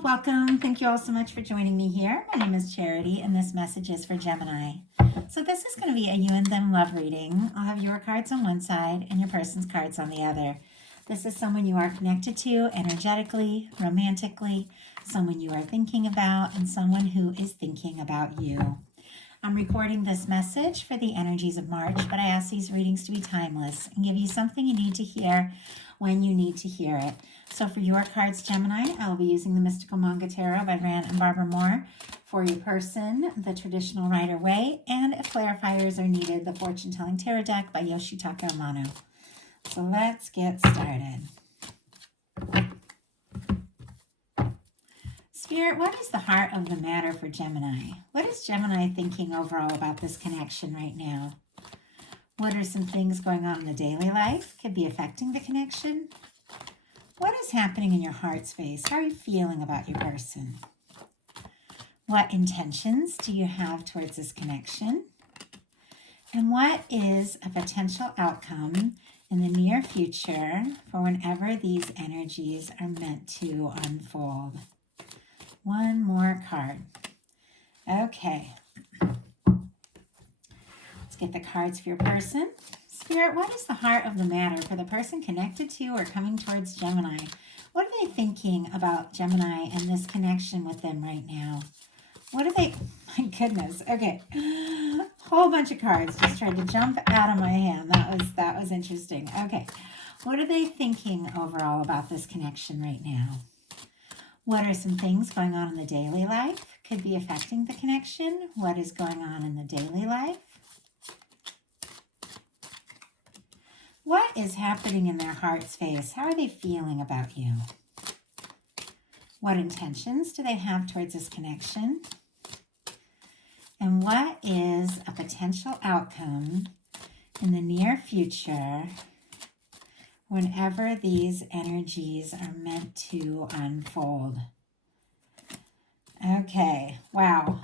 Hello, welcome. Thank you all so much for joining me here. My name is Charity, and this message is for Gemini. So this is going to be a you and them love reading. I'll have your cards on one side and your person's cards on the other. This is someone you are connected to energetically, romantically, someone you are thinking about, and someone who is thinking about you. I'm recording this message for the energies of March, but I ask these readings to be timeless and give you something you need to hear when you need to hear it. So for your cards, Gemini, I will be using the Mystical Manga Tarot by Rand and Barbara Moore. For your person, the Traditional Rider Waite, and if clarifiers are needed, the Fortune Telling Tarot Deck by Yoshitaka Amano. So let's get started. Spirit, what is the heart of the matter for Gemini? What is Gemini thinking overall about this connection right now? What are some things going on in the daily life? Could be affecting the connection. What is happening in your heart space? How are you feeling about your person? What intentions do you have towards this connection? And what is a potential outcome in the near future for whenever these energies are meant to unfold? One more card. Okay. Let's get the cards for your person. Spirit, what is the heart of the matter for the person connected to or coming towards Gemini? What are they thinking about Gemini and this connection with them right now? What are they, my goodness, okay. Whole bunch of cards just tried to jump out of my hand. That was interesting. Okay. What are they thinking overall about this connection right now? What are some things going on in the daily life? Could be affecting the connection. What is going on in the daily life? What is happening in their heart space? How are they feeling about you? What intentions do they have towards this connection? And what is a potential outcome in the near future whenever these energies are meant to unfold? Okay, wow.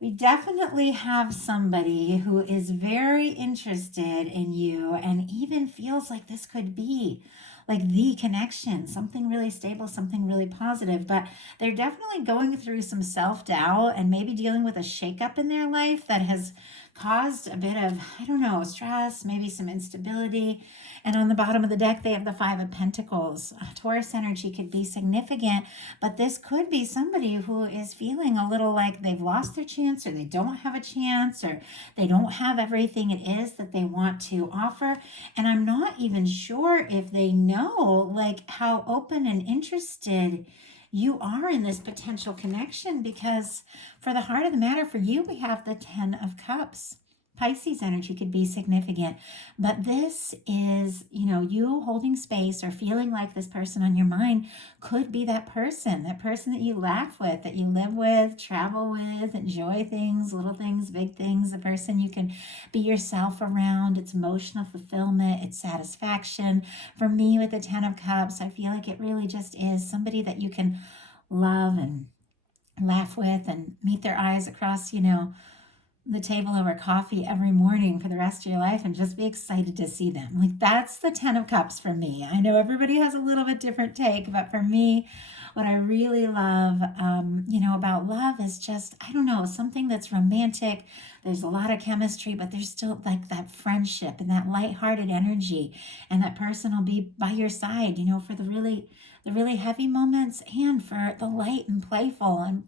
We definitely have somebody who is very interested in you and even feels like this could be like the connection, something really stable, something really positive, but they're definitely going through some self-doubt and maybe dealing with a shakeup in their life that has caused a bit of, I don't know, stress, maybe some instability. And on the bottom of the deck, they have the Five of Pentacles. Taurus energy could be significant, but this could be somebody who is feeling a little like they've lost their chance, or they don't have a chance, or they don't have everything it is that they want to offer. And I'm not even sure if they know like how open and interested you are in this potential connection, because for the heart of the matter for you, we have the Ten of Cups. Pisces energy could be significant, but this is, you holding space or feeling like this person on your mind could be that person that you laugh with, that you live with, travel with, enjoy things, little things, big things, the person you can be yourself around. It's emotional fulfillment, it's satisfaction. For me, with the Ten of Cups, I feel like it really just is somebody that you can love and laugh with and meet their eyes across, the table over coffee every morning for the rest of your life and just be excited to see them. Like, that's the Ten of Cups for me. I know everybody has a little bit different take, but for me, what I really love, about love is just, I don't know, something that's romantic. There's a lot of chemistry, but there's still like that friendship and that lighthearted energy, and that person will be by your side, for the really heavy moments and for the light and playful and,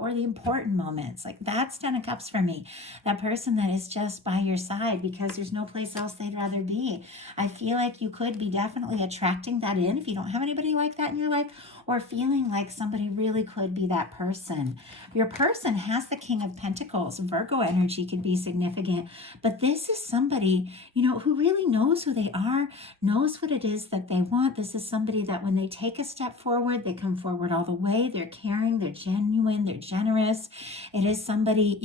or the important moments. Like, that's Ten of Cups for me. That person that is just by your side because there's no place else they'd rather be. I feel like you could be definitely attracting that in if you don't have anybody like that in your life, or feeling like somebody really could be that person. Your person has the King of Pentacles. Virgo energy could be significant, but this is somebody, who really knows who they are, knows what it is that they want. This is somebody that when they take a step forward, they come forward all the way. They're caring, they're genuine, they're generous. It is somebody,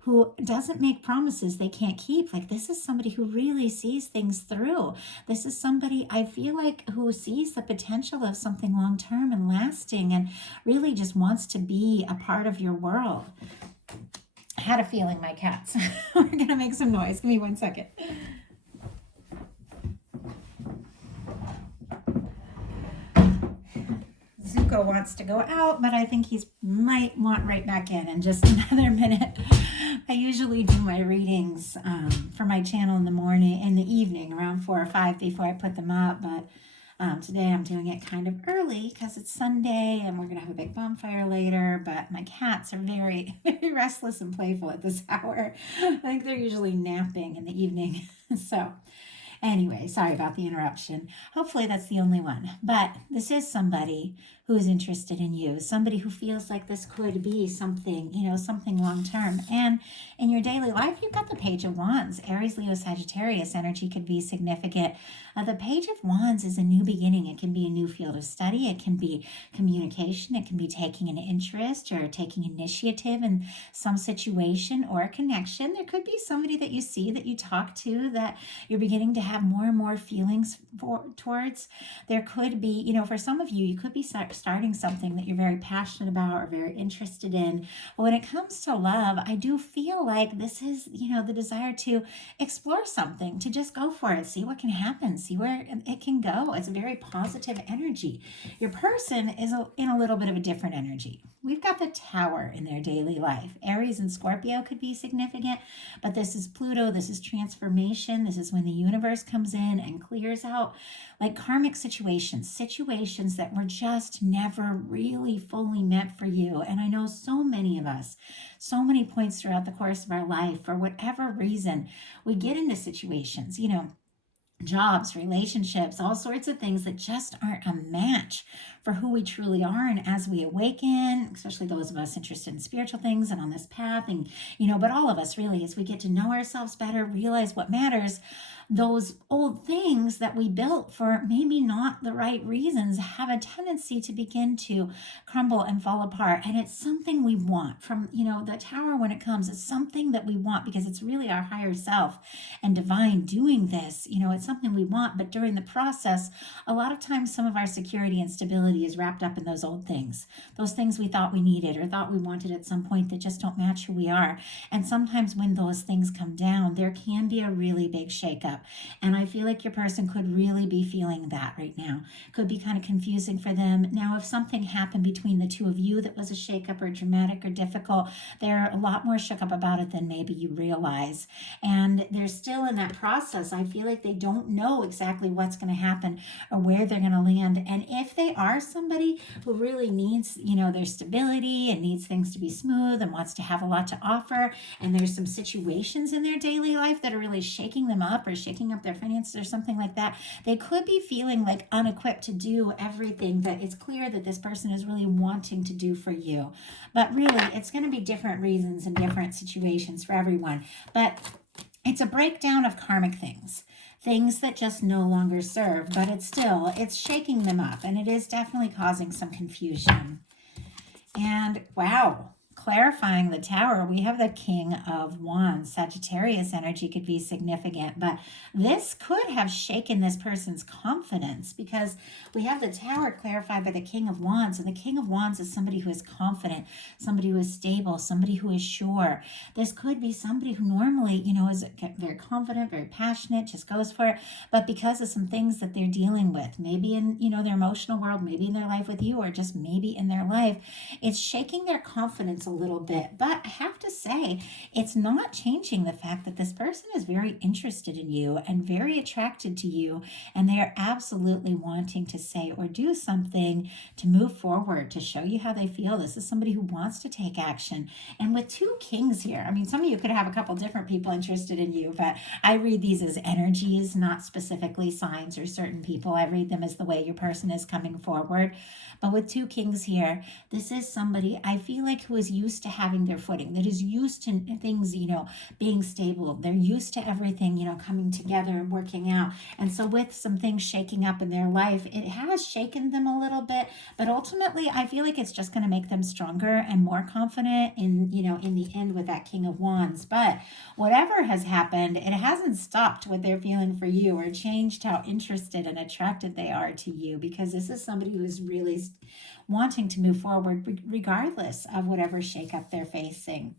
who doesn't make promises they can't keep. Like, this is somebody who really sees things through. This is somebody, I feel like, who sees the potential of something long-term and lasting and really just wants to be a part of your world. I had a feeling, my cats. We're going to make some noise. Give me 1 second. Virgo wants to go out, but I think he's might want right back in just another minute. I usually do my readings for my channel in the morning, in the evening, around 4 or 5 before I put them up. But today I'm doing it kind of early because it's Sunday and we're going to have a big bonfire later. But my cats are very, very restless and playful at this hour. I think they're usually napping in the evening. So anyway, sorry about the interruption. Hopefully that's the only one. But this is somebody who is interested in you, somebody who feels like this could be something, something long term. And in your daily life, you've got the Page of Wands. Aries, Leo, Sagittarius energy could be significant. The Page of Wands is a new beginning. It can be a new field of study. It can be communication. It can be taking an interest or taking initiative in some situation or a connection. There could be somebody that you see, that you talk to, that you're beginning to have more and more feelings towards. There could be, for some of you, you could be starting something that you're very passionate about or very interested in. But when it comes to love, I do feel like this is, the desire to explore something, to just go for it, see what can happen, see where it can go. It's a very positive energy. Your person is in a little bit of a different energy. We've got the Tower in their daily life. Aries and Scorpio could be significant, but this is Pluto. This is transformation. This is when the universe comes in and clears out like karmic situations that were just never really fully meant for you. And I know so many of us, so many points throughout the course of our life, for whatever reason, we get into situations, jobs, relationships, all sorts of things that just aren't a match for who we truly are. And as we awaken, especially those of us interested in spiritual things and on this path, and but all of us really, as we get to know ourselves better, realize what matters, those old things that we built for maybe not the right reasons have a tendency to begin to crumble and fall apart. And it's something we want from, the Tower. When it comes, it's something that we want because it's really our higher self and divine doing this. It's something we want, but during the process, a lot of times some of our security and stability is wrapped up in those old things, those things we thought we needed or thought we wanted at some point that just don't match who we are. And sometimes when those things come down, there can be a really big shakeup. And I feel like your person could really be feeling that right now. Could be kind of confusing for them. Now, if something happened between the two of you that was a shakeup or dramatic or difficult, they're a lot more shook up about it than maybe you realize. And they're still in that process. I feel like they don't know exactly what's going to happen or where they're going to land. And if they are somebody who really needs, their stability and needs things to be smooth and wants to have a lot to offer, and there's some situations in their daily life that are really shaking them up or shaking up their finances or something like that, they could be feeling like unequipped to do everything that it's clear that this person is really wanting to do for you. But really, it's going to be different reasons and different situations for everyone. But it's a breakdown of karmic things that just no longer serve, but it's shaking them up, and it is definitely causing some confusion. And wow, clarifying the Tower, we have the King of Wands. Sagittarius energy could be significant, but this could have shaken this person's confidence because we have the Tower clarified by the King of Wands, and the King of Wands is somebody who is confident, somebody who is stable, somebody who is sure. This could be somebody who normally, is very confident, very passionate, just goes for it, but because of some things that they're dealing with, maybe in, their emotional world, maybe in their life with you, or just maybe in their life, it's shaking their confidence a little bit. But I have to say, it's not changing the fact that this person is very interested in you and very attracted to you, and they are absolutely wanting to say or do something to move forward, to show you how they feel. This is somebody who wants to take action. And with two kings here, some of you could have a couple different people interested in you, but I read these as energies, not specifically signs or certain people. I read them as the way your person is coming forward. But with two kings here, this is somebody I feel like who is used to having their footing, that is used to things, being stable. They're used to everything, coming together and working out. And so with some things shaking up in their life, it has shaken them a little bit, but ultimately I feel like it's just going to make them stronger and more confident in the end with that King of Wands. But whatever has happened, it hasn't stopped what they're feeling for you or changed how interested and attracted they are to you, because this is somebody who is really wanting to move forward regardless of whatever shakeup they're facing.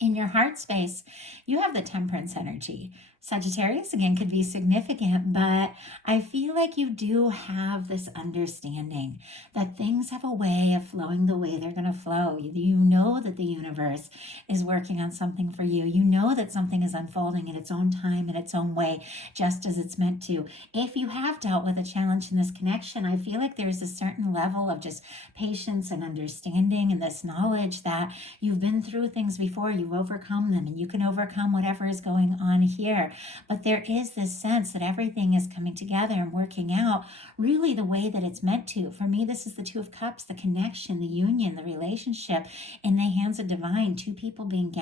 In your heart space, you have the Temperance energy. Sagittarius again could be significant, but I feel like you do have this understanding that things have a way of flowing the way they're going to flow. You know that the universe is working on something for you. You know that something is unfolding in its own time, in its own way, just as it's meant to. If you have dealt with a challenge in this connection, I feel like there's a certain level of just patience and understanding and this knowledge that you've been through things before, you've overcome them, and you can overcome whatever is going on here. But there is this sense that everything is coming together and working out really the way that it's meant to. For me, this is the Two of Cups, the connection, the union, the relationship in the hands of divine, two people being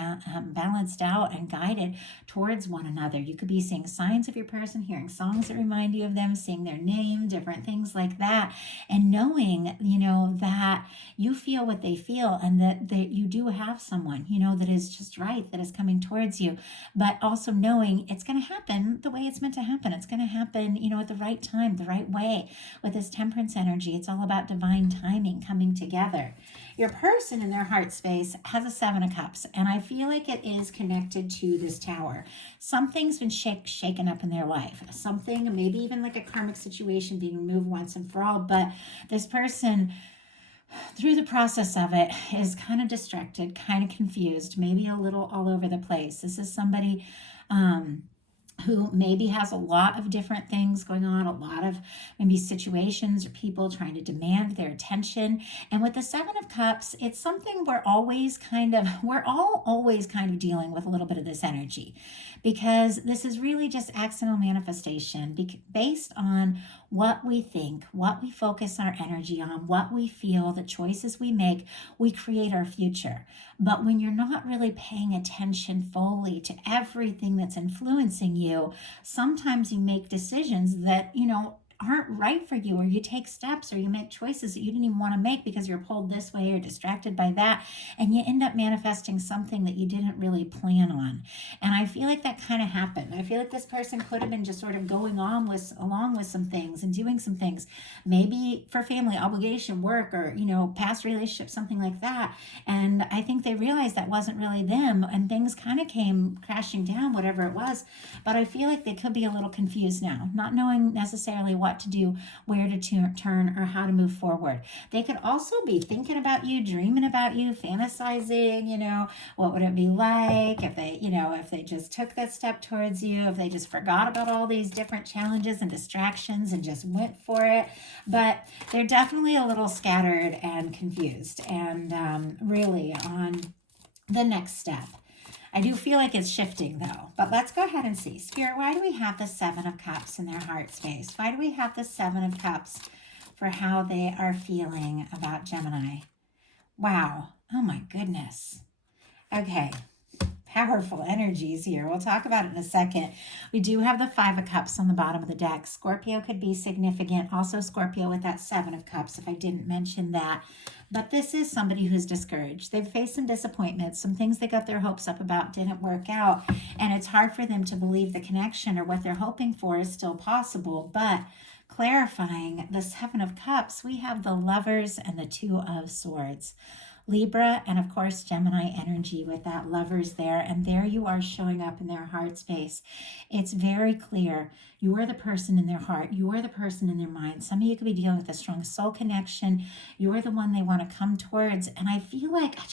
balanced out and guided towards one another. You could be seeing signs of your person, hearing songs that remind you of them, seeing their name, different things like that, and knowing, that you feel what they feel, and that you do have someone, that is just right, that is coming towards you, but also knowing it's going to happen the way it's meant to happen. It's going to happen, at the right time, the right way. With this Temperance energy, it's all about divine timing coming together. Your person in their heart space has a Seven of Cups, and I feel like it is connected to this Tower. Something's been shaken up in their life. Something, maybe even like a karmic situation being removed once and for all, but this person, through the process of it, is kind of distracted, kind of confused, maybe a little all over the place. This is somebody who maybe has a lot of different things going on, a lot of maybe situations or people trying to demand their attention. And with the Seven of Cups, it's something we're all always kind of dealing with a little bit of this energy, because this is really just accidental manifestation based on what we think, what we focus our energy on, what we feel, the choices we make, we create our future. But when you're not really paying attention fully to everything that's influencing you, sometimes you make decisions that, aren't right for you, or you take steps or you make choices that you didn't even want to make because you're pulled this way or distracted by that, and you end up manifesting something that you didn't really plan on. And I feel like that kind of happened. I feel like this person could have been just sort of going on along with some things and doing some things, maybe for family obligation, work, or past relationships, something like that. And I think they realized that wasn't really them, and things kind of came crashing down, whatever it was. But I feel like they could be a little confused now, not knowing necessarily what to do, where to turn, or how to move forward. They could also be thinking about you, dreaming about you, fantasizing, what would it be like if they just took that step towards you, if they just forgot about all these different challenges and distractions and just went for it. But they're definitely a little scattered and confused, and really on the next step. I do feel like it's shifting though, but let's go ahead and see. Spirit, why do we have the Seven of Cups in their heart space? Why do we have the Seven of Cups for how they are feeling about Gemini? Wow. Oh my goodness. Okay. Powerful energies here. We'll talk about it in a second. We do have the Five of Cups on the bottom of the deck. Scorpio could be significant. Also Scorpio with that Seven of Cups, if I didn't mention that. But this is somebody who's discouraged. They've faced some disappointments, some things they got their hopes up about didn't work out. And it's hard for them to believe the connection or what they're hoping for is still possible. But clarifying the Seven of Cups, we have the Lovers and the Two of Swords. Libra, and of course Gemini energy with that Lovers there, and there you are showing up in their heart space. It's very clear you are the person in their heart, you are the person in their mind. Some of you could be dealing with a strong soul connection. You're the one they want to come towards, and I feel like I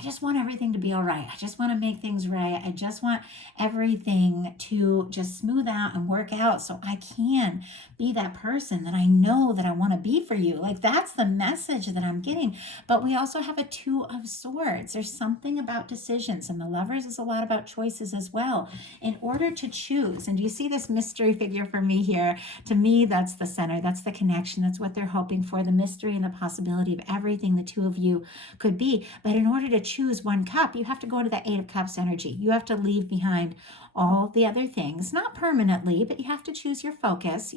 just want everything to be all right. I just want to make things right. I just want everything to just smooth out and work out so I can be that person that I know that I want to be for you. Like, that's the message that I'm getting. But we also have a Two of Swords. There's something about decisions, and the Lovers is a lot about choices as well. In order to choose, and do you see this mystery figure for me here? To me, that's the center. That's the connection. That's what they're hoping for, the mystery and the possibility of everything the two of you could be. But in order to choose one cup, you have to go into that Eight of Cups energy. You have to leave behind all the other things, not permanently, but you have to choose your focus,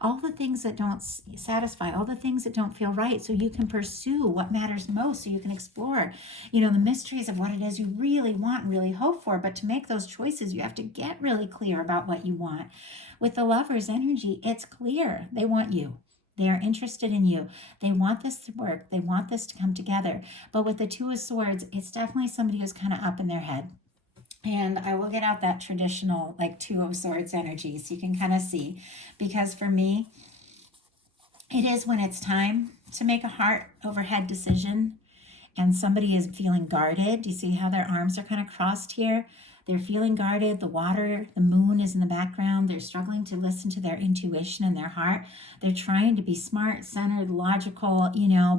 all the things that don't satisfy, all the things that don't feel right, so you can pursue what matters most, so you can explore, the mysteries of what it is you really want and really hope for. But to make those choices, you have to get really clear about what you want. With the Lovers energy, it's clear. They want you. They are interested in you. They want this to work. They want this to come together. But with the Two of Swords, it's definitely somebody who's kind of up in their head. And I will get out that traditional like Two of Swords energy so you can kind of see. Because for me, it is when it's time to make a heart over head decision and somebody is feeling guarded. Do you see how their arms are kind of crossed here? They're feeling guarded. The water, the moon is in the background. They're struggling to listen to their intuition and their heart. They're trying to be smart, centered, logical,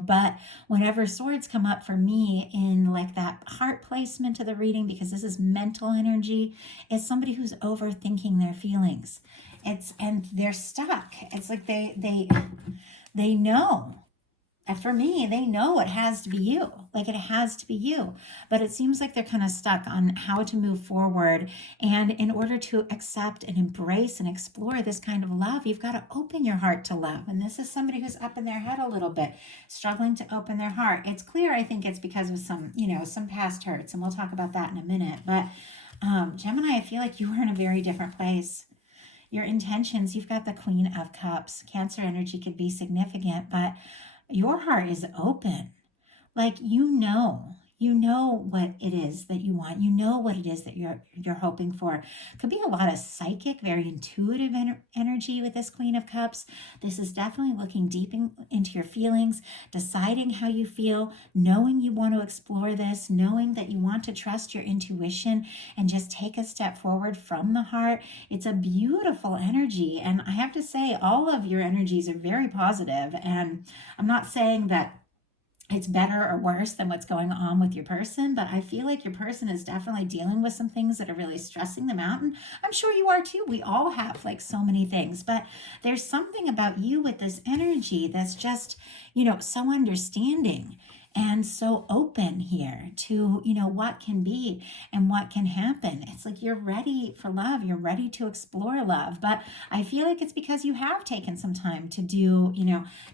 but whenever swords come up for me in like that heart placement of the reading, because this is mental energy, it's somebody who's overthinking their feelings. And they're stuck. It's like they know. And for me, they know it has to be you. Like it has to be you. But it seems like they're kind of stuck on how to move forward. And in order to accept and embrace and explore this kind of love, you've got to open your heart to love. And this is somebody who's up in their head a little bit, struggling to open their heart. It's clear, I think it's because of some past hurts. And we'll talk about that in a minute. But Gemini, I feel like you are in a very different place. Your intentions, you've got the Queen of Cups. Cancer energy could be significant, but your heart is open. Like you know what it is that you want. You know what it is that you're hoping for. Could be a lot of psychic, very intuitive energy with this Queen of Cups. This is definitely looking deep into your feelings, deciding how you feel, knowing you want to explore this, knowing that you want to trust your intuition and just take a step forward from the heart. It's a beautiful energy. And I have to say, all of your energies are very positive. And I'm not saying that it's better or worse than what's going on with your person, but I feel like your person is definitely dealing with some things that are really stressing them out. And I'm sure you are too. We all have like so many things, but there's something about you with this energy that's just, so understanding and so open here to, what can be and what can happen. It's like you're ready for love. You're ready to explore love. But I feel like it's because you have taken some time to do,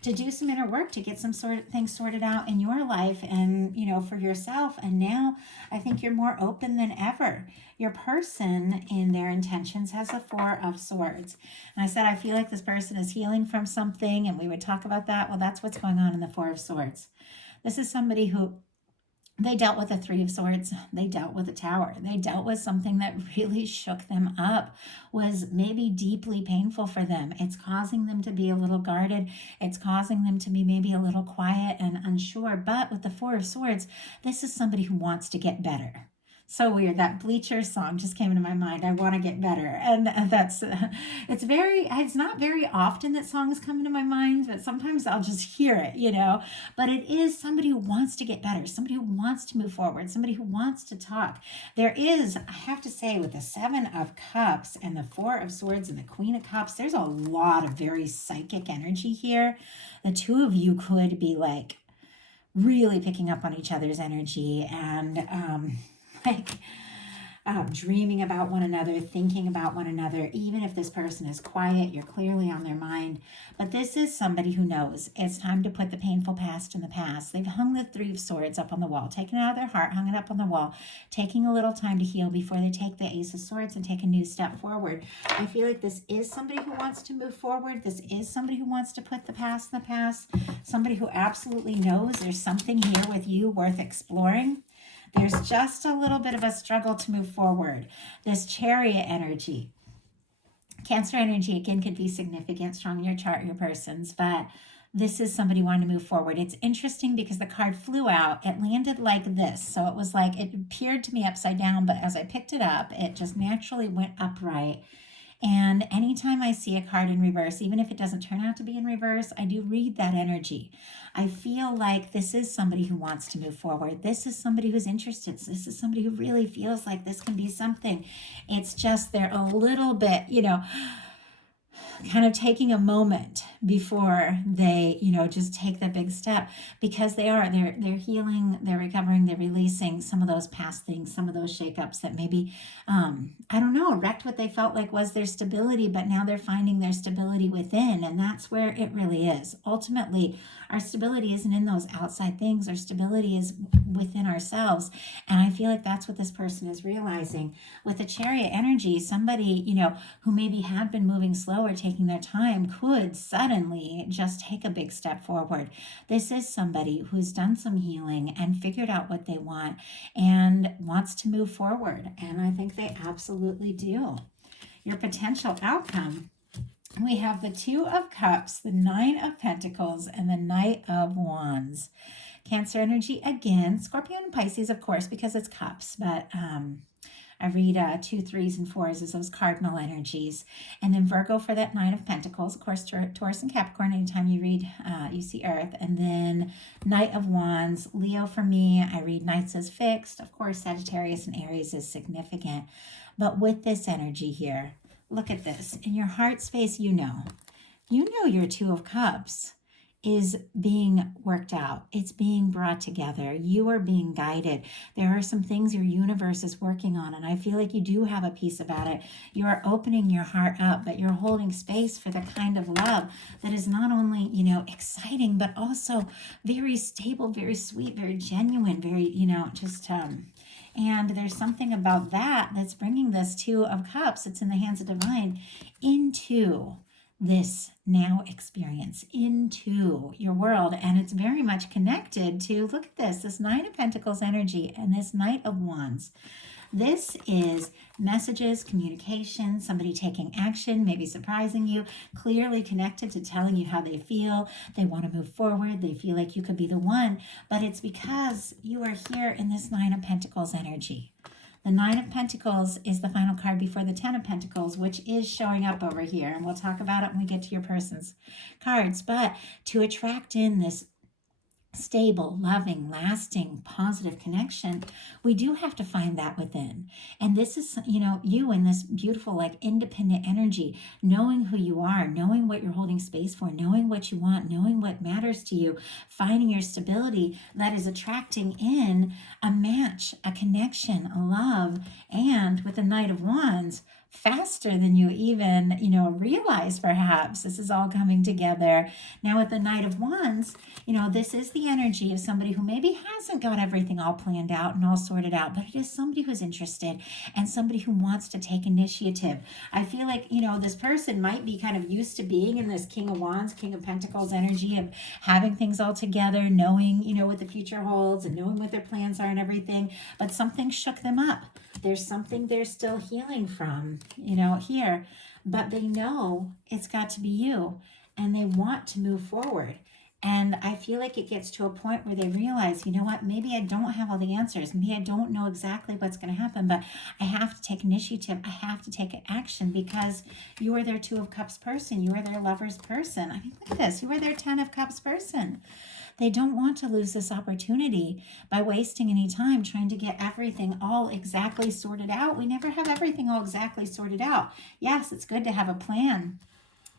to do some inner work, to get some sort of things sorted out in your life and, for yourself. And now I think you're more open than ever. Your person in their intentions has the Four of Swords. And I said, I feel like this person is healing from something, and we would talk about that. Well, that's what's going on in the Four of Swords. This is somebody who they dealt with a Three of Swords. They dealt with a Tower. They dealt with something that really shook them up, was maybe deeply painful for them. It's causing them to be a little guarded. It's causing them to be maybe a little quiet and unsure. But with the Four of Swords, this is somebody who wants to get better. So weird. That Bleacher song just came into my mind. I want to get better. And it's not very often that songs come into my mind, but sometimes I'll just hear it, But it is somebody who wants to get better, somebody who wants to move forward, somebody who wants to talk. There is, I have to say, with the Seven of Cups and the Four of Swords and the Queen of Cups, there's a lot of very psychic energy here. The two of you could be like really picking up on each other's energy and, like dreaming about one another, thinking about one another. Even if this person is quiet, you're clearly on their mind. But this is somebody who knows it's time to put the painful past in the past. They've hung the Three of Swords up on the wall, taken it out of their heart, hung it up on the wall, taking a little time to heal before they take the Ace of Swords and take a new step forward. I feel like this is somebody who wants to move forward. This is somebody who wants to put the past in the past. Somebody who absolutely knows there's something here with you worth exploring. There's just a little bit of a struggle to move forward. This Chariot energy. Cancer energy, again, could be significant, strong in your chart, your person's, but this is somebody wanting to move forward. It's interesting because the card flew out. It landed like this. So it was like, it appeared to me upside down, but as I picked it up, it just naturally went upright. And anytime I see a card in reverse, even if it doesn't turn out to be in reverse, I do read that energy. I feel like this is somebody who wants to move forward. This is somebody who's interested. This is somebody who really feels like this can be something. It's just they're a little bit, kind of taking a moment before they, just take the big step, because they're healing, they're recovering, they're releasing some of those past things, some of those shakeups that maybe, wrecked what they felt like was their stability, but now they're finding their stability within. And that's where it really is. Ultimately, our stability isn't in those outside things. Our stability is within ourselves. And I feel like that's what this person is realizing. With the Chariot energy, somebody, who maybe had been moving slow slow or taking their time could suddenly just take a big step forward. This is somebody who's done some healing and figured out what they want and wants to move forward. And I think they absolutely do. Your potential outcome, we have the Two of Cups, the Nine of Pentacles, and the Knight of Wands. Cancer energy again, Scorpio and Pisces, of course, because it's cups, but I read 2, 3s, and 4s as those cardinal energies. And then Virgo for that Nine of Pentacles, of course, Taurus and Capricorn, anytime you read, you see Earth. And then Knight of Wands, Leo for me, I read Knights as fixed. Of course, Sagittarius and Aries is significant. But with this energy here, look at this. In your heart space, you know your Two of Cups is being worked out. It's being brought together. You are being guided. There are some things your universe is working on, and I feel like you do have a piece about it. You are opening your heart up, but you're holding space for the kind of love that is not only, exciting, but also very stable, very sweet, very genuine, very, and there's something about that that's bringing this Two of Cups, it's in the hands of divine, into this now experience, into your world. And it's very much connected to, look at this Nine of Pentacles energy and this Knight of Wands. This is messages, communication, somebody taking action, maybe surprising you, clearly connected to telling you how they feel. They want to move forward. They feel like you could be the one, but it's because you are here in this Nine of Pentacles energy. The Nine of Pentacles is the final card before the Ten of Pentacles, which is showing up over here. And we'll talk about it when we get to your person's cards. But to attract in this stable, loving, lasting, positive connection, we do have to find that within. And this is, you in this beautiful, independent energy, knowing who you are, knowing what you're holding space for, knowing what you want, knowing what matters to you, finding your stability that is attracting in a match, a connection, a love, and with the Knight of Wands, faster than you even, realize perhaps. This is all coming together. Now with the Knight of Wands, this is the energy of somebody who maybe hasn't got everything all planned out and all sorted out, but it is somebody who's interested and somebody who wants to take initiative. I feel like, this person might be kind of used to being in this King of Wands, King of Pentacles energy of having things all together, knowing, what the future holds and knowing what their plans are and everything, but something shook them up. There's something they're still healing from, here, but they know it's got to be you and they want to move forward. And I feel like it gets to a point where they realize, maybe I don't have all the answers. Maybe I don't know exactly what's going to happen, but I have to take initiative. I have to take action because you are their Two of Cups person. You are their Lover's person. I mean, look at this. You are their Ten of Cups person. They don't want to lose this opportunity by wasting any time trying to get everything all exactly sorted out. We never have everything all exactly sorted out. Yes, it's good to have a plan,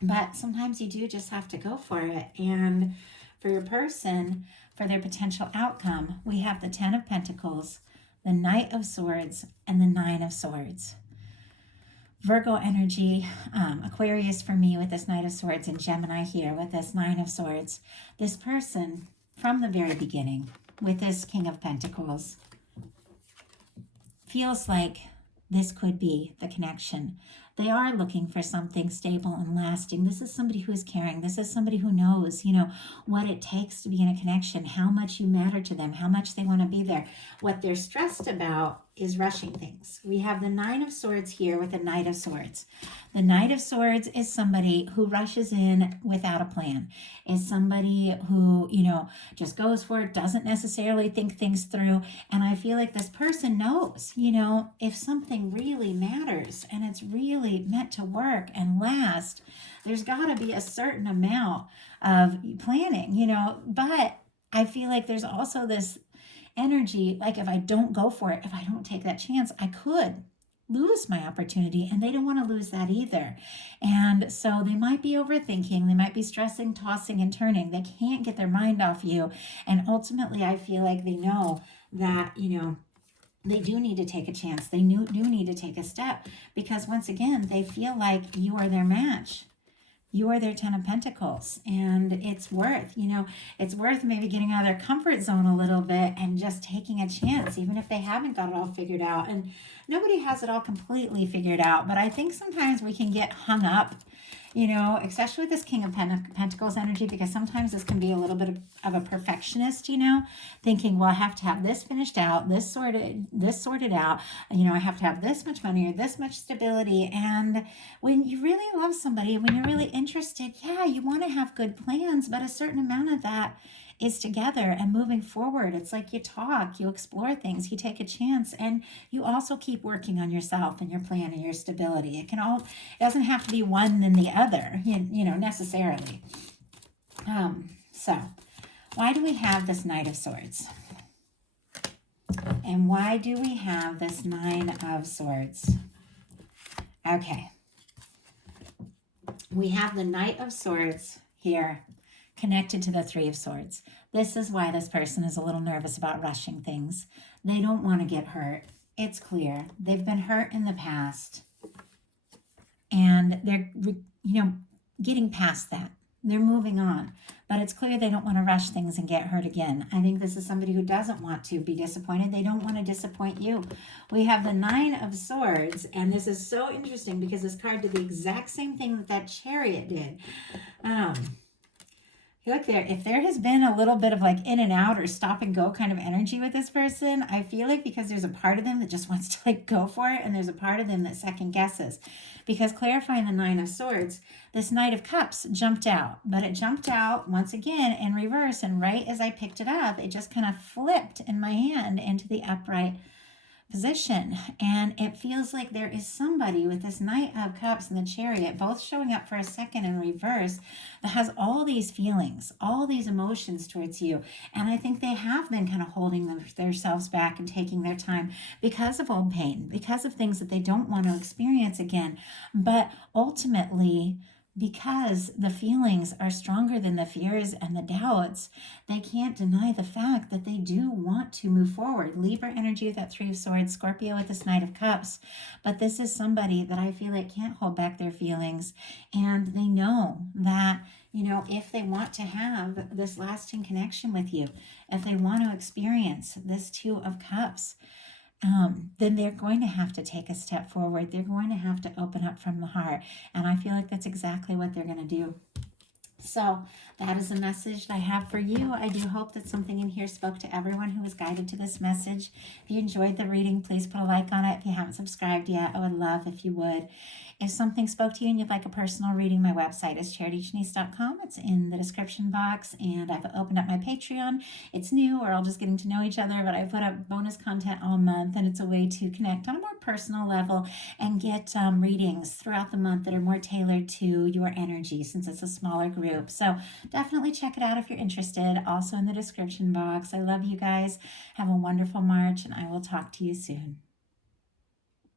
but sometimes you do just have to go for it. And for your person, for their potential outcome, we have the Ten of Pentacles, the Knight of Swords, and the Nine of Swords. Virgo energy, Aquarius for me with this Knight of Swords, and Gemini here with this Nine of Swords. This person, from the very beginning, with this King of Pentacles, feels like this could be the connection. They are looking for something stable and lasting. This is somebody who is caring. This is somebody who knows, what it takes to be in a connection, how much you matter to them, how much they want to be there. What they're stressed about is rushing things. We have the Nine of Swords here with the Knight of Swords. The Knight of Swords is somebody who rushes in without a plan, is somebody who, just goes for it, doesn't necessarily think things through. And I feel like this person knows, if something really matters and it's really meant to work and last, there's got to be a certain amount of planning, but I feel like there's also this energy, like if I don't go for it, if I don't take that chance, I could lose my opportunity, and they don't want to lose that either. And so they might be overthinking, they might be stressing, tossing and turning. They can't get their mind off you. And ultimately, I feel like they know that, they do need to take a chance. They do need to take a step because once again, they feel like you are their match. You are their Ten of Pentacles, and it's worth maybe getting out of their comfort zone a little bit and just taking a chance, even if they haven't got it all figured out. And nobody has it all completely figured out, but I think sometimes we can get hung up you know, especially with this King of Pentacles energy, because sometimes this can be a little bit of a perfectionist, you know, thinking, well, I have to have this finished out, this sorted out, you know, I have to have this much money or this much stability. And when you really love somebody, when you're really interested, yeah, you want to have good plans, but a certain amount of that is together and moving forward. It's like you talk, you explore things, you take a chance, and you also keep working on yourself and your plan and your stability. It doesn't have to be one than the other, you know, necessarily. So why do we have this Knight of Swords? And why do we have this Nine of Swords? Okay. We have the Knight of Swords here connected to the Three of Swords. This is why this person is a little nervous about rushing things. They don't want to get hurt. It's clear. They've been hurt in the past. And they're, you know, getting past that. They're moving on. But it's clear they don't want to rush things and get hurt again. I think this is somebody who doesn't want to be disappointed. They don't want to disappoint you. We have the Nine of Swords, and this is so interesting because this card did the exact same thing that Chariot did. Look there, if there has been a little bit of like in and out or stop and go kind of energy with this person, I feel like because there's a part of them that just wants to like go for it, and there's a part of them that second guesses. Because clarifying the Nine of Swords, this Knight of Cups jumped out, but it jumped out once again in reverse, and right as I picked it up, it just kind of flipped in my hand into the upright position. And it feels like there is somebody with this Knight of Cups and the Chariot both showing up for a second in reverse that has all these feelings, all these emotions towards you. And I think they have been kind of holding themselves back and taking their time because of old pain, because of things that they don't want to experience again. But ultimately, because the feelings are stronger than the fears and the doubts, they can't deny the fact that they do want to move forward. Libra energy with that Three of Swords, Scorpio with this Knight of Cups. But this is somebody that I feel like can't hold back their feelings. And they know that, you know, if they want to have this lasting connection with you, if they want to experience this Two of Cups, then they're going to have to take a step forward. They're going to have to open up from the heart. And I feel like that's exactly what they're going to do. So that is the message that I have for you. I do hope that something in here spoke to everyone who was guided to this message. If you enjoyed the reading, please put a like on it. If you haven't subscribed yet, I would love if you would. If something spoke to you and you'd like a personal reading, my website is charityjanice.com. It's in the description box, and I've opened up my Patreon. It's new. We're all just getting to know each other, but I put up bonus content all month, and it's a way to connect on a more personal level and get readings throughout the month that are more tailored to your energy, since it's a smaller group. So definitely check it out if you're interested. Also in the description box. I love you guys. Have a wonderful March, and I will talk to you soon.